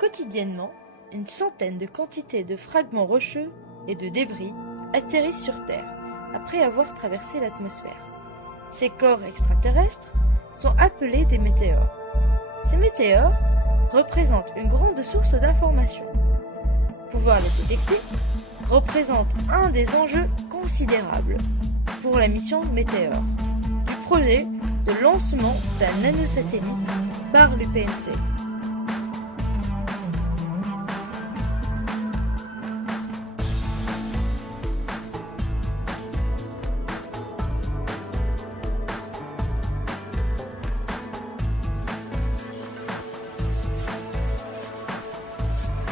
Quotidiennement, une centaine de quantités de fragments rocheux et de débris atterrissent sur Terre après avoir traversé l'atmosphère. Ces corps extraterrestres sont appelés des météores. Ces météores représentent une grande source d'informations. Pouvoir les détecter représente un des enjeux considérables pour la mission Météore, du projet de lancement d'un nanosatellite par l'UPMC.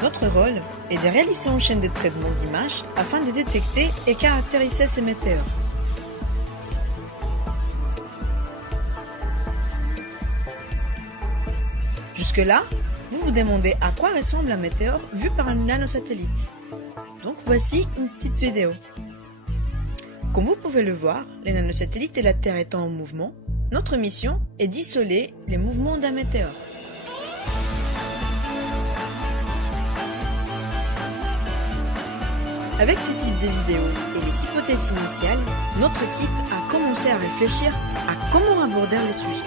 Notre rôle est de réaliser une chaîne de traitement d'images afin de détecter et caractériser ces météores. Jusque-là, vous vous demandez à quoi ressemble un météore vu par un nanosatellite. Donc voici une petite vidéo. Comme vous pouvez le voir, les nanosatellites et la Terre étant en mouvement, notre mission est d'isoler les mouvements d'un météore. Avec ce type de vidéos et les hypothèses initiales, notre équipe a commencé à réfléchir à comment aborder les sujets.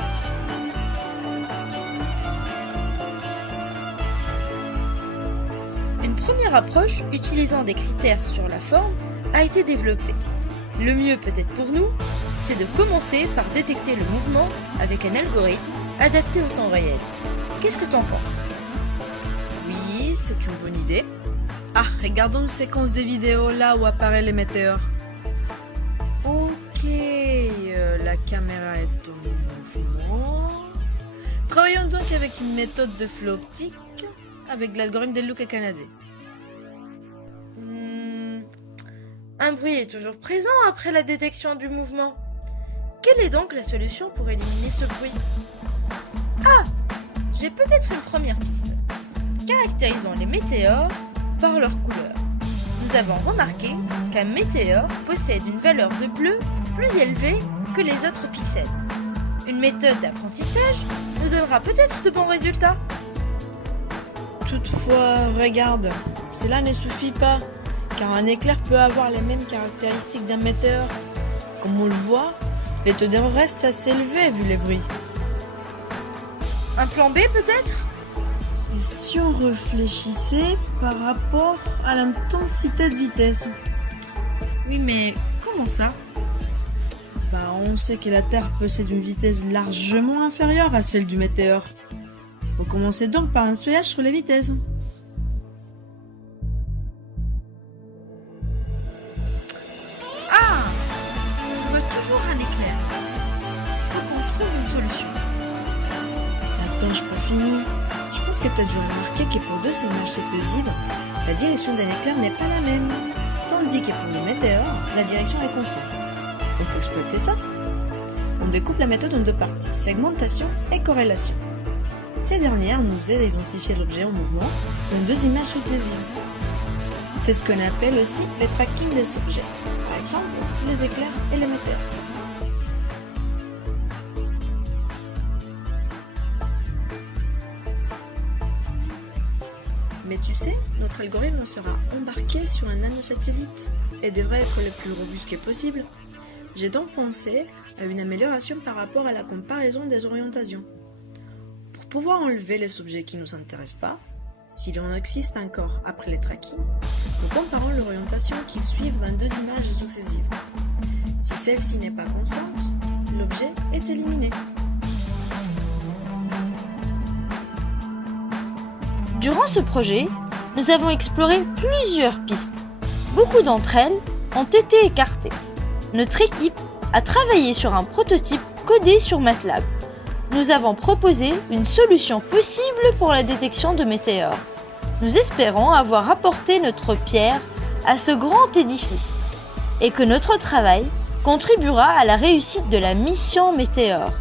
Une première approche utilisant des critères sur la forme a été développée. Le mieux peut-être pour nous, c'est de commencer par détecter le mouvement avec un algorithme adapté au temps réel. Qu'est-ce que t'en penses ? Oui, c'est une bonne idée. Ah, regardons une séquence de vidéos là où apparaît les météores. Ok, la caméra est en mouvement. Travaillons donc avec une méthode de flot optique avec l'algorithme de Luca Canadé. Un bruit est toujours présent après la détection du mouvement. Quelle est donc la solution pour éliminer ce bruit ? Ah, j'ai peut-être une première piste. Caractérisons les météores par leur couleur. Nous avons remarqué qu'un météore possède une valeur de bleu plus élevée que les autres pixels. Une méthode d'apprentissage nous donnera peut-être de bons résultats. Toutefois, regarde, cela ne suffit pas, car un éclair peut avoir les mêmes caractéristiques d'un météore. Comme on le voit, les taux d'erreur restent assez élevés vu les bruits. Un plan B peut-être ? Et si on réfléchissait par rapport à l'intensité de vitesse ? Oui, mais comment ça ? On sait que la Terre possède une vitesse largement inférieure à celle du météore. On commence donc par un seuillage sur les vitesses. Ah ! On voit toujours un éclair. Il faut qu'on trouve une solution. Attends, je pas fini. Je pense que tu as dû remarquer que pour deux images successives, la direction d'un éclair n'est pas la même, tandis que pour le météore, la direction est constante. On peut exploiter ça. On découpe la méthode en deux parties, segmentation et corrélation. Ces dernières nous aident à identifier l'objet en mouvement dans deux images successives. C'est ce qu'on appelle aussi le tracking des objets, par exemple les éclairs et les météores. Mais tu sais, notre algorithme sera embarqué sur un nanosatellite et devrait être le plus robuste que possible. J'ai donc pensé à une amélioration par rapport à la comparaison des orientations. Pour pouvoir enlever les objets qui ne nous intéressent pas, s'il en existe encore après les tracking, nous comparons l'orientation qu'ils suivent dans deux images successives. Si celle-ci n'est pas constante, l'objet est éliminé. Durant ce projet, nous avons exploré plusieurs pistes. Beaucoup d'entre elles ont été écartées. Notre équipe a travaillé sur un prototype codé sur MATLAB. Nous avons proposé une solution possible pour la détection de météores. Nous espérons avoir apporté notre pierre à ce grand édifice et que notre travail contribuera à la réussite de la mission Météore.